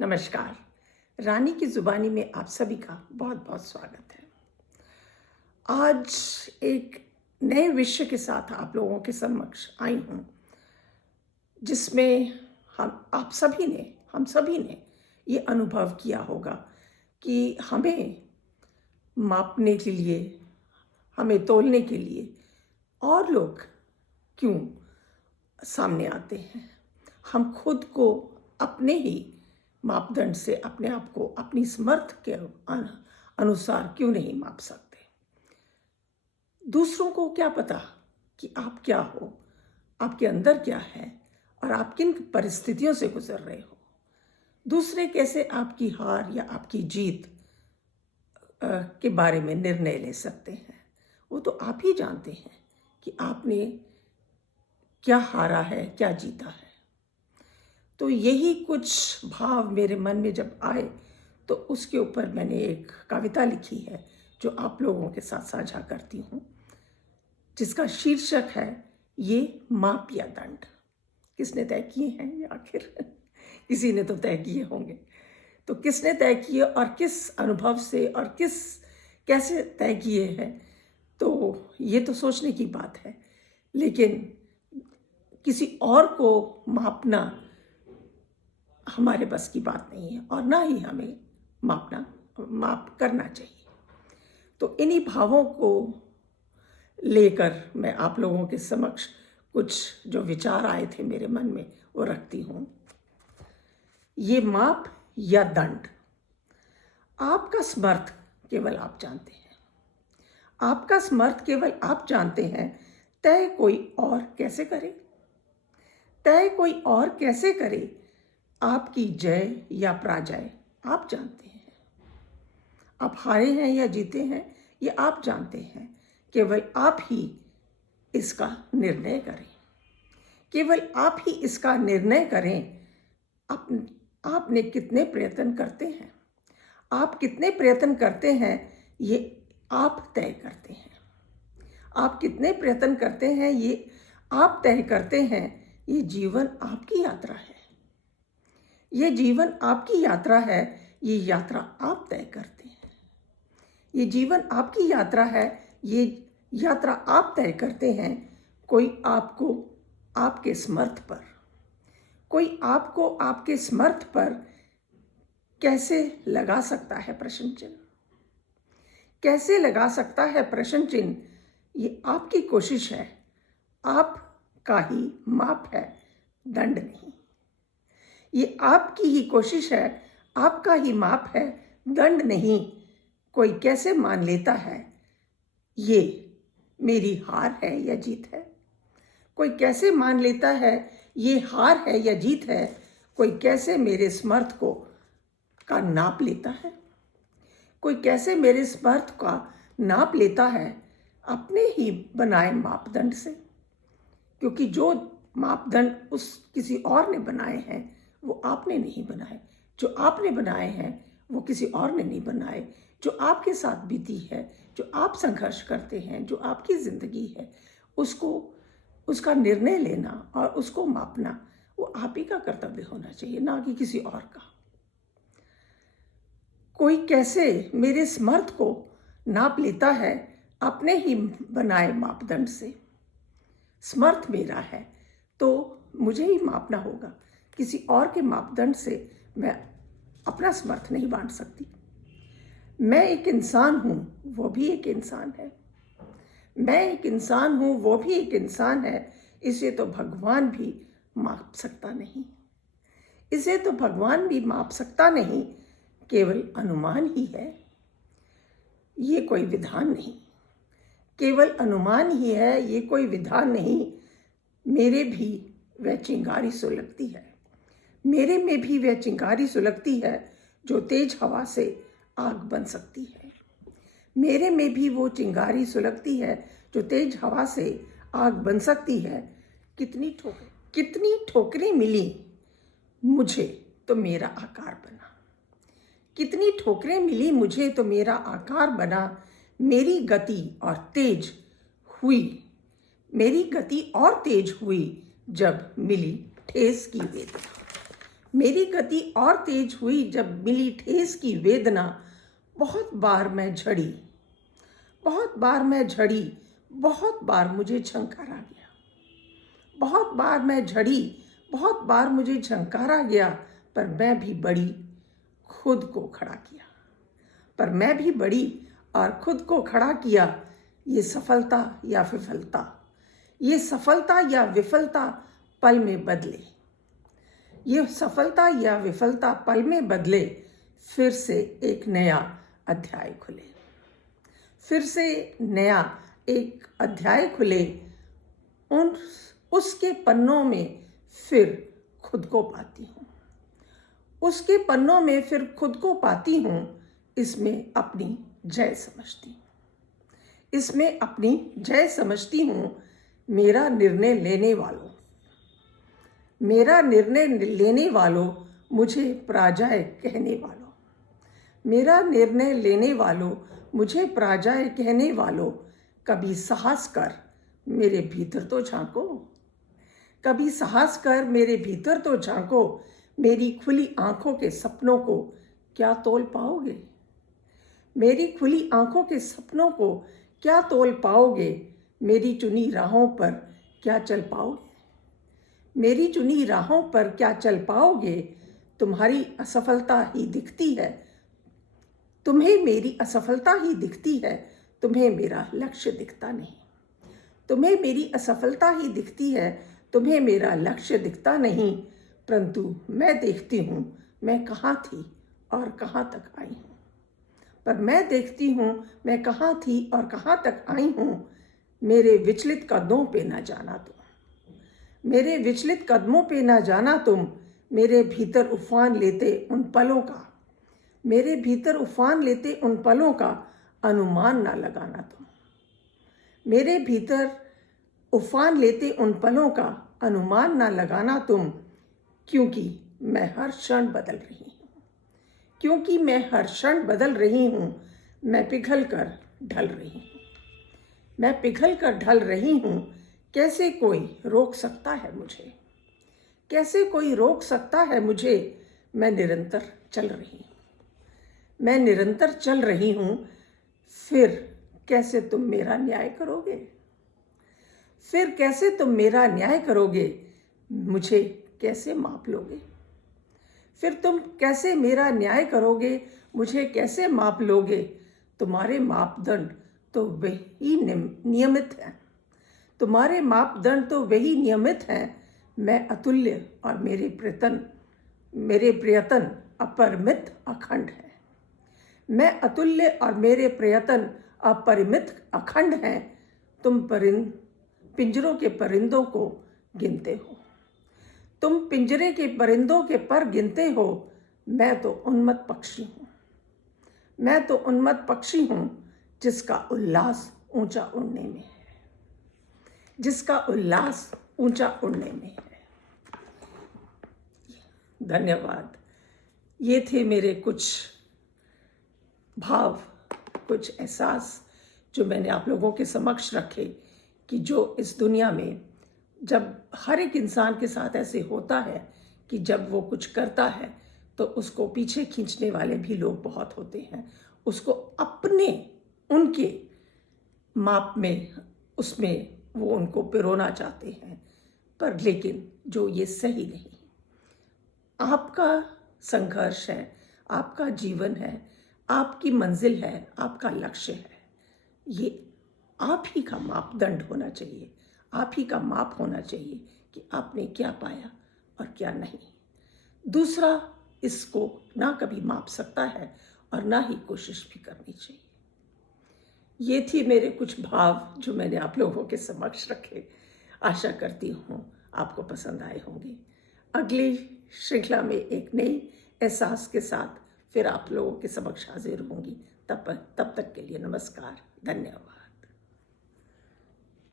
नमस्कार। रानी की ज़ुबानी में आप सभी का बहुत बहुत स्वागत है। आज एक नए विषय के साथ आप लोगों के समक्ष आई हूँ, जिसमें हम सभी ने ये अनुभव किया होगा कि हमें मापने के लिए, हमें तोलने के लिए और लोग क्यों सामने आते हैं। हम खुद को अपने ही मापदंड से अपने आप को अपनी समर्थ के अनुसार क्यों नहीं माप सकते। दूसरों को क्या पता कि आप क्या हो, आपके अंदर क्या है और आप किन परिस्थितियों से गुजर रहे हो। दूसरे कैसे आपकी हार या आपकी जीत के बारे में निर्णय ले सकते हैं। वो तो आप ही जानते हैं कि आपने क्या हारा है, क्या जीता है। तो यही कुछ भाव मेरे मन में जब आए तो उसके ऊपर मैंने एक कविता लिखी है जो आप लोगों के साथ साझा करती हूँ, जिसका शीर्षक है ये माप या दंड। किसने तय किए हैं ये आखिर? किसी ने तो तय किए होंगे। तो किसने तय किए और किस अनुभव से और कैसे तय किए हैं, तो ये तो सोचने की बात है। लेकिन किसी और को मापना हमारे बस की बात नहीं है और ना ही हमें माप करना चाहिए। तो इन्हीं भावों को लेकर मैं आप लोगों के समक्ष कुछ जो विचार आए थे मेरे मन में वो रखती हूँ। ये माप या दंड, आपका समर्थ केवल आप जानते हैं। आपका समर्थ केवल आप जानते हैं। तय कोई और कैसे करे? तय कोई और कैसे करे? आपकी जय या पराजय आप जानते हैं। आप हारे हैं या जीते हैं ये आप जानते हैं। केवल आप ही इसका निर्णय करें। केवल आप ही इसका निर्णय करें। आपने कितने प्रयत्न करते हैं, आप कितने प्रयत्न करते हैं ये आप तय करते हैं। आप कितने प्रयत्न करते हैं ये आप तय करते हैं। ये जीवन आपकी यात्रा है। ये जीवन आपकी यात्रा है। ये यात्रा आप तय करते हैं। ये जीवन आपकी यात्रा है। ये यात्रा आप तय करते हैं। कोई आपको आपके समर्थ पर, कोई आपको आपके समर्थ पर कैसे लगा सकता है प्रश्न चिन्ह? कैसे लगा सकता है प्रश्न चिन्ह? ये आपकी कोशिश है, आपका ही माप है, दंड नहीं। ये आपकी ही कोशिश है, आपका ही माप है, दंड नहीं। कोई कैसे मान लेता है ये मेरी हार है या जीत है? कोई कैसे मान लेता है ये हार है या जीत है? कोई कैसे मेरे समर्थ का नाप लेता है? कोई कैसे मेरे समर्थ का नाप लेता है अपने ही बनाए मापदंड से? क्योंकि जो मापदंड उस किसी और ने बनाए हैं वो आपने नहीं बनाए। जो आपने बनाए हैं वो किसी और ने नहीं बनाए। जो आपके साथ बीती है, जो आप संघर्ष करते हैं, जो आपकी ज़िंदगी है, उसका निर्णय लेना और उसको मापना वो आप ही का कर्तव्य होना चाहिए, ना कि किसी और का। कोई कैसे मेरे समर्थ को नाप लेता है अपने ही बनाए मापदंड से? समर्थ मेरा है तो मुझे ही मापना होगा। किसी और के मापदंड से मैं अपना समर्थ नहीं बांट सकती। मैं एक इंसान हूँ, वो भी एक इंसान है। मैं एक इंसान हूँ, वो भी एक इंसान है। इसे तो भगवान भी माप सकता नहीं। इसे तो भगवान भी माप सकता नहीं। केवल अनुमान ही है, ये कोई विधान नहीं। केवल अनुमान ही है, ये कोई विधान नहीं। मेरे भी वह चिंगारी सुलगती है। मेरे में भी वह चिंगारी सुलगती है जो तेज हवा से आग बन सकती है। मेरे में भी वो चिंगारी सुलगती है जो तेज हवा से आग बन सकती है। कितनी ठोकरें मिली मुझे तो मेरा आकार बना। कितनी ठोकरें मिली मुझे तो मेरा आकार बना। मेरी गति और तेज हुई जब मिली ठेस की वेदना। मेरी गति और तेज हुई जब मिली ठेस की वेदना। बहुत बार मैं झड़ी, बहुत बार मैं झड़ी, बहुत बार मुझे झंकारा गया। बहुत बार मैं झड़ी, बहुत बार मुझे झंकारा गया, पर मैं भी बड़ी, खुद को खड़ा किया। पर मैं भी बड़ी और खुद को खड़ा किया। ये सफलता या विफलता, ये सफलता या विफलता पल में बदले। ये सफलता या विफलता पल में बदले। फिर से एक नया अध्याय खुले, फिर से नया एक अध्याय खुले। उसके पन्नों में फिर खुद को पाती हूँ, उसके पन्नों में फिर खुद को पाती हूँ। इसमें अपनी जय समझती हूँ, इसमें अपनी जय समझती हूँ। मेरा निर्णय लेने वालों, मेरा निर्णय लेने वालों, मुझे पराजय कहने वालों, मेरा निर्णय लेने वालों, मुझे पराजय कहने वालों, कभी साहस कर मेरे भीतर तो झांको, कभी साहस कर मेरे भीतर तो झांको। मेरी खुली आंखों के सपनों को क्या तोल पाओगे, मेरी खुली आंखों के सपनों को क्या तोल पाओगे। मेरी चुनी राहों पर क्या चल पाओगे, मेरी चुनी राहों पर क्या चल पाओगे। तुम्हारी असफलता ही दिखती है, तुम्हें मेरी असफलता ही दिखती है, तुम्हें मेरा लक्ष्य दिखता नहीं। तुम्हें मेरी असफलता ही दिखती है, तुम्हें मेरा लक्ष्य दिखता नहीं। परंतु मैं देखती हूँ मैं कहाँ थी और कहाँ तक आई हूँ, पर मैं देखती हूँ मैं कहाँ थी और कहाँ तक आई हूँ। मेरे विचलित कदमों पे न जाना तुम, मेरे विचलित कदमों पे न जाना तुम। मेरे भीतर उफान लेते उन पलों का, मेरे भीतर उफान लेते उन पलों का अनुमान ना लगाना तुम, मेरे भीतर उफान लेते उन पलों का अनुमान ना लगाना तुम। क्योंकि मैं हर क्षण बदल रही हूँ, क्योंकि मैं हर क्षण बदल रही हूँ। मैं पिघल कर ढल रही हूँ, मैं पिघल कर ढल रही हूँ। कैसे कोई रोक सकता है मुझे, कैसे कोई रोक सकता है मुझे। मैं निरंतर चल रही हूँ, मैं निरंतर चल रही हूँ। फिर कैसे तुम मेरा न्याय करोगे, फिर कैसे तुम मेरा न्याय करोगे। मुझे कैसे माप लोगे, फिर तुम कैसे मेरा न्याय करोगे, मुझे कैसे माप लोगे। तुम्हारे मापदंड तो वही नियमित हैं, तुम्हारे मापदंड तो वही नियमित हैं। मैं अतुल्य और मेरे प्रयत्न अपरिमित अखंड है। मैं अतुल्य और मेरे प्रयत्न अपरिमित अखंड हैं। तुम पिंजरों के परिंदों को गिनते हो, तुम पिंजरे के परिंदों के पर गिनते हो। मैं तो उन्मत्त पक्षी हूँ, मैं तो उन्मत्त पक्षी हूँ जिसका उल्लास ऊंचा उड़ने में है, जिसका उल्लास ऊंचा उड़ने में है। धन्यवाद। ये थे मेरे कुछ भाव, कुछ एहसास जो मैंने आप लोगों के समक्ष रखे कि जो इस दुनिया में जब हर एक इंसान के साथ ऐसे होता है कि जब वो कुछ करता है तो उसको पीछे खींचने वाले भी लोग बहुत होते हैं, उसको अपने उनके माप में उसमें वो उनको पिरोना चाहते हैं। पर लेकिन जो ये सही नहीं, आपका संघर्ष है, आपका जीवन है, आपकी मंजिल है, आपका लक्ष्य है। ये आप ही का मापदंड होना चाहिए, आप ही का माप होना चाहिए कि आपने क्या पाया और क्या नहीं। दूसरा इसको ना कभी माप सकता है और ना ही कोशिश भी करनी चाहिए। ये थी मेरे कुछ भाव जो मैंने आप लोगों के समक्ष रखे। आशा करती हूँ आपको पसंद आए होंगे। अगली श्रृंखला में एक नई एहसास के साथ फिर आप लोगों के समक्ष हाजिर होंगी। तब तक के लिए नमस्कार, धन्यवाद।